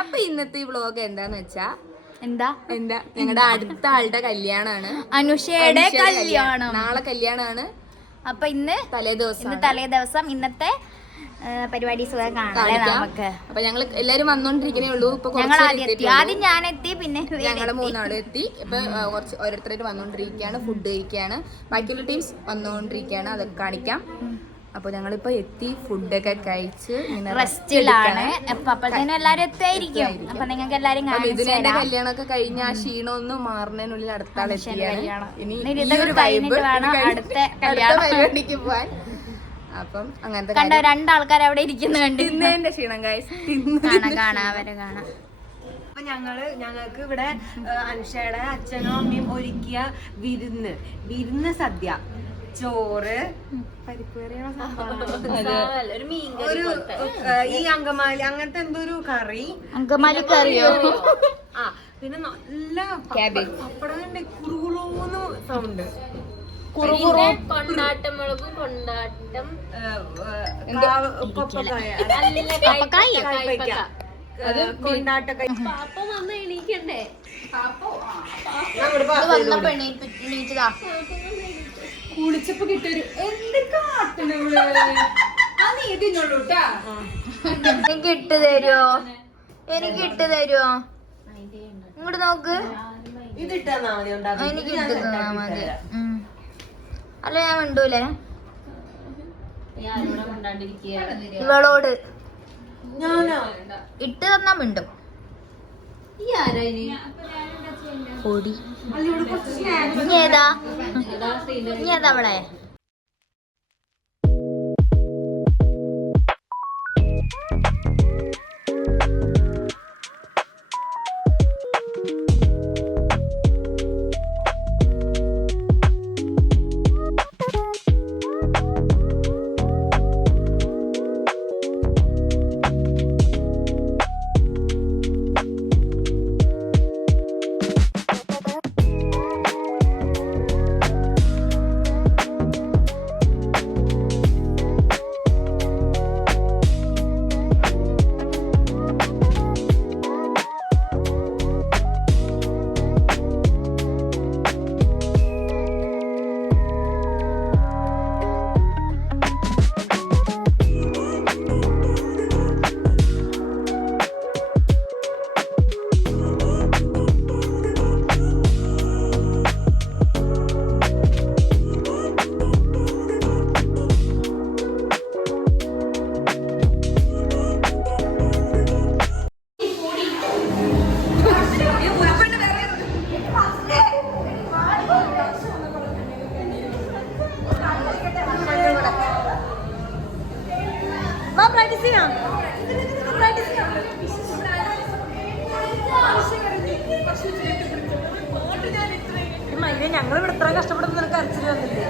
അപ്പൊ ഇന്നത്തെ വ്ലോഗ് എന്താന്ന് വെച്ചാ എന്താ ഞങ്ങളുടെ അടുത്ത ആളുടെ കല്യാണാണ്, അനുഷയുടെ കല്യാണം. നാളെ കല്യാണാണ്. അപ്പൊ ഇന്ന് തലേ ദിവസം ഇന്നത്തെ പരിപാടി നമുക്ക്. അപ്പൊ ഞങ്ങൾ എല്ലാരും വന്നോണ്ടിരിക്കണേ ഉള്ളൂ. ഇപ്പൊ ആദ്യം ഞാനെത്തി, പിന്നെ ഞങ്ങള് മൂന്നാളും എത്തി. ഇപ്പൊ കുറച്ച് ഓരോരുത്തരായിട്ട് വന്നോണ്ടിരിക്കുകയാണ്, ഫുഡ് കഴിക്കുകയാണ്. ബാക്കിയുള്ള ടീംസ് വന്നോണ്ടിരിക്കുകയാണ്, അതൊക്കെ കാണിക്കാം. അപ്പൊ ഞങ്ങളിപ്പോ എത്തി, ഫുഡൊക്കെ കഴിച്ച് റെസ്റ്റിലാണ്. അപ്പോഴത്തേനും എല്ലാരും എത്തായിരിക്കും. അപ്പൊ നിങ്ങൾക്ക് എല്ലാരും ഇതിന്റെ കല്യാണമൊക്കെ കഴിഞ്ഞ ആ ക്ഷീണമൊന്നും മാറുന്നതിനുള്ളിൽ അടുത്ത ആളെത്തിയാണ്. ഇനി അടുത്ത പരിപാടിക്ക് പോവാൻ. അപ്പം അങ്ങനത്തെ കണ്ടോ, രണ്ടാൾക്കാർ അവിടെ ഇരിക്കുന്നു. കണ്ട് ഇന്നേന്റെ ക്ഷീണം ഗൈസ്, കാണാം അവരെ കാണാം. അപ്പൊ ഞങ്ങൾക്ക് ഇവിടെ അനുഷയുടെ അച്ഛനും അമ്മയും ഒരുക്കിയ വിരുന്ന് സദ്യ, ചോറ്, ഒരു ഈ അങ്കമാലി അങ്ങനത്തെ എന്തോ ഒരു കറി, അങ്കമാലി കറിയോ, ആ പിന്നെ നല്ല പപ്പടം കുറുകുളൂന്ന് സൗണ്ട്, കൊണ്ടാട്ടമുളകും കൊണ്ടാട്ടം കൊണ്ടാട്ട പാപ്പ വന്ന് എണീക്കണ്ടേ? കുളിച്ചപ്പോ കിട്ടിയൊരു എന്ത് കാട്ടണുള്ളൂ. എനിക്ക് ഇട്ട് തരുമോ? ഇങ്ങോട്ട് നോക്ക്. ഇതിട്ടാ മതി, എനിക്ക് ഇട്ട് തന്നാ മതി. അല്ല ഞാൻ മിണ്ടൂലേ ഇവളോട്. ഇട്ട് തന്നാ മിണ്ടും. പൊടി ഇനി ഏതാ അവളെ? ഞങ്ങളിവിടെ ഇത്ര കഷ്ടപ്പെടുന്ന നിനക്ക് അരച്ചിട്ട് വന്നില്ലേ?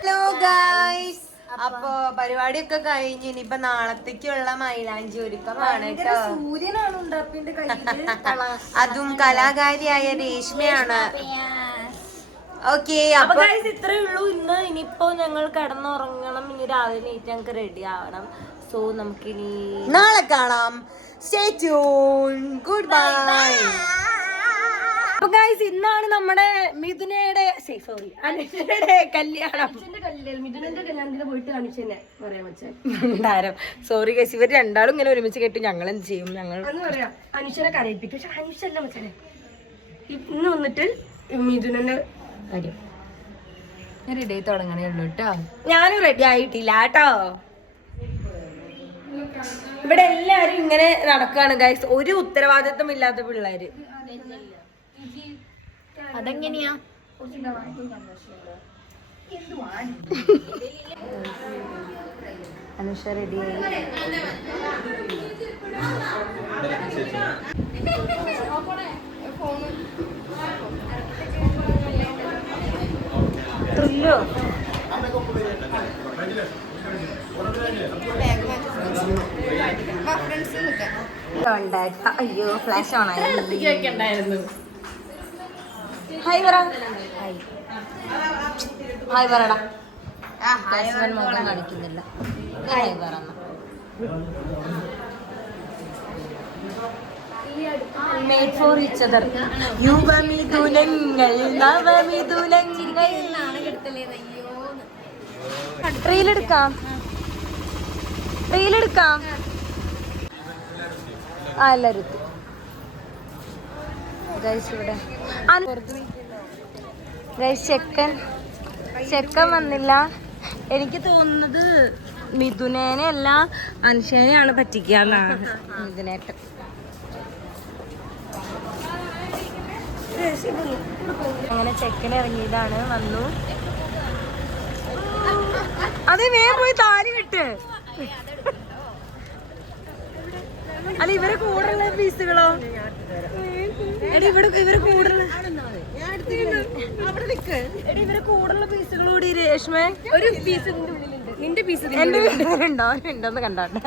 ഹലോ ഗായ്സ്, അപ്പൊ പരിപാടിയൊക്കെ കഴിഞ്ഞ് ഇനിയിപ്പൊ നാളത്തേക്കുള്ള മൈലാഞ്ചി ഒരുക്കമാണ് കേട്ടോ. അതും കലാകാരിയായ രേഷ്മയാണ്. ഓക്കെ, അപ്പൊ ഇത്രേ ഉള്ളൂ ഇന്ന്. ഇനിയിപ്പോ ഞങ്ങൾ കിടന്നുറങ്ങണം, ഇനി രാവിലെ നീറ്റ് ഞങ്ങൾക്ക് റെഡി ആവണം. സോ നമുക്കിനി നാളെ കാണാം. Stay tune. Good bye. അപ്പൊ ഗൈസ്, ഇന്നാണ് നമ്മുടെ മിഥുനയുടെ അനുഷയുടെ കല്യാണം. മിഥുനന്റെ കല്യാണത്തിന് പോയിട്ട് അനുഷനെ പറയാൻ വെച്ചാൽ സോറി ഗൈസ്, ഇവർ രണ്ടാളും ഇങ്ങനെ ഒരുമിച്ച് കേട്ട് ഞങ്ങൾ എന്ത് ചെയ്യും? ഞങ്ങൾ പറയാം അനുഷനെ കരയിപ്പിക്കും. പക്ഷെ അനുഷല്ല വെച്ചാലേ ഇന്ന് വന്നിട്ട് മിഥുനന്റെ കാര്യം റെഡി ആയി തുടങ്ങണേ ഉള്ളൂ കേട്ടോ. ഞാനും റെഡി ആയിട്ടില്ല കേട്ടോ. ഇവിടെ എല്ലാരും ഇങ്ങനെ നടക്കാണ് ഗൈസ്, ഒരു ഉത്തരവാദിത്വം ഇല്ലാത്ത പിള്ളേര്. അതെങ്ങനെയാ? അനുഷ റെഡിയായി. ത്രില്ലോ അയ്യോ ഫ്ലാഷ് ഓണായി. ഹായ് പറ. ഹായ് പറടാ. മുഖം കാണിക്കുന്നില്ല. ഹായ് പറ. Made for each other. യുവമിഥുനങ്ങൾ നവമിഥുനങ്ങൾ. റീലെടുക്കാം. എല്ലാവരും ഇവിടെ ചെക്കൻ വന്നില്ല. എനിക്ക് തോന്നുന്നത് മിഥുനേനെ അല്ല അനുഷേനെയാണ് പറ്റിക്കാന്നാണ്. മിഥുനേട്ടൻ അങ്ങനെ ചെക്കൻ ഇറങ്ങിയതാണ്. വന്നു. അതെ വേഗം പോയി താലി കെട്ട്. അല്ല ഇവരെ കൂടെയുള്ള പീസുകളോ? ഇവര് കൂടുതൽ ഇവരെ കൂടുള്ള പീസുകളോടി രേഷ്മേ. ഒരു പീസ് നിന്റെ പീസ് എന്റെ വീട്ടിലുണ്ടോ? ഉണ്ടോന്ന് കണ്ടോട്ടെ.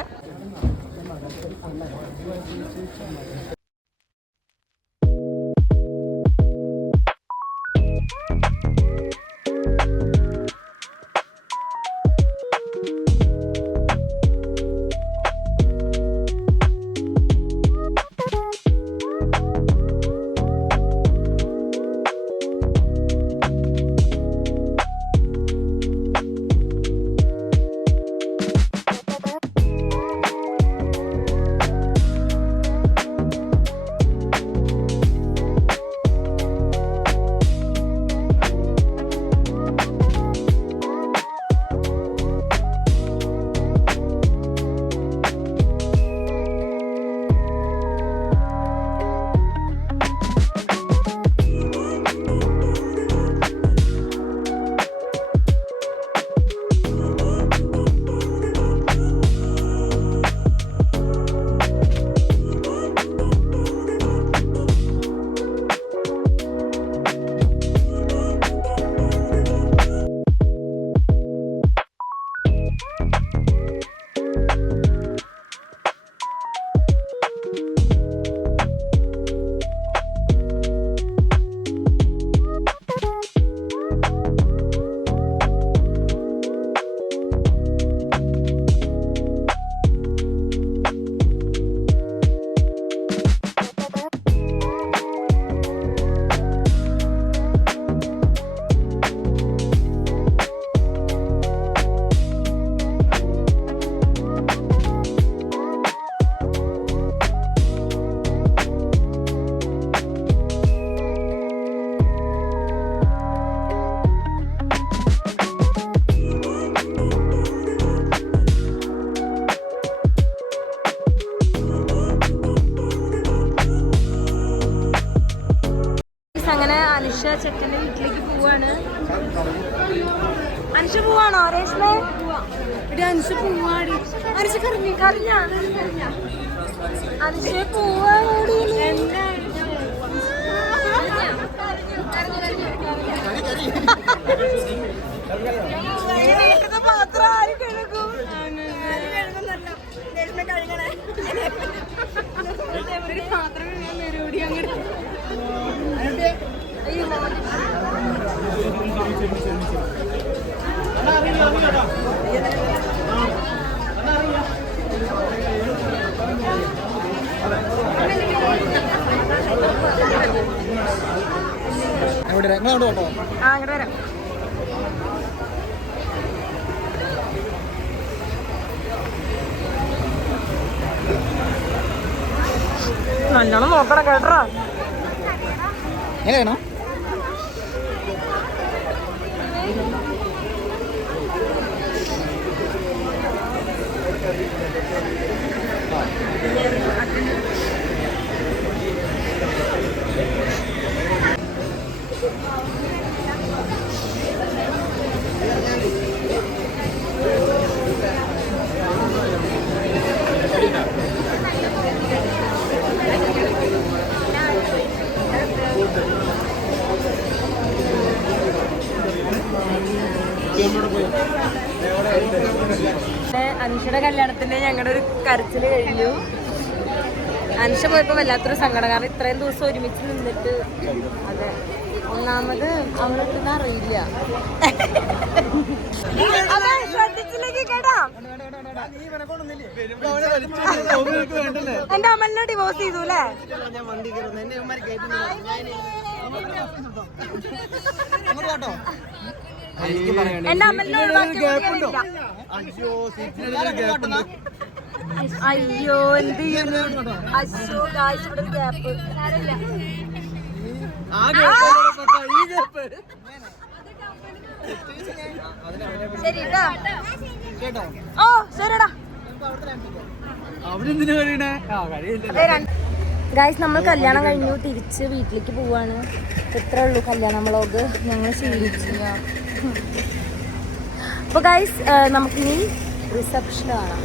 അങ്ങനെ അനുഷ ചെക്കൻ്റെ വീട്ടിലേക്ക് പോവാണ്. അനുഷ പോവാണോ രേഷ്മേ? അനുഷ പോവാടി. അനുഷ കറിഞ്ഞ അനുഷ പോവാടി. വീട്ടിലെ പാത്രം ആരും കഴുകും? പാത്രം കഴുകാൻ വരൂടി അങ്ങോട്ട്. അങ്ങോട്ട് വരാം. നല്ലോണം നോക്കണം കേട്ടോ. എങ്ങനെയാണോ? അനുഷയുടെ കല്യാണത്തിന്റെ ഞങ്ങളുടെ ഒരു കരച്ചില് കഴിഞ്ഞു. അനുഷ പോയപ്പോ വല്ലാത്തൊരു സങ്കടം, കാരണം ഇത്രയും ദിവസം ഒരുമിച്ച് നിന്നിട്ട്. അതെ, ഒന്നാമത് അവളൊന്നും അറിയില്ല. ശ്രദ്ധിച്ചില്ലെങ്കിൽ കേട്ടാ, എന്റെ അമ്മലിനെ ഡിവോഴ്സ് ചെയ്തു അല്ലേ? എന്റെ അമ്മലിനെ അയ്യോ എന്ത് ചെയ്യുന്നു? അയ്യോ ഗായ്സ്, ഇവിടെ ഒരു ഗ്യാപ്പ്. ശരി ഓ ശരിടാ. ഗായ്സ്, നമ്മൾ കല്യാണം കഴിഞ്ഞു തിരിച്ച് വീട്ടിലേക്ക് പോവാണ്. ഇത്രേ ഉള്ളൂ കല്യാണം വ്ളോഗ്. ഞങ്ങൾ ക്ഷീണിച്ചു. അപ്പൊ ഗായ്സ്, നമുക്കിനി റിസപ്ഷൻ കാണാം.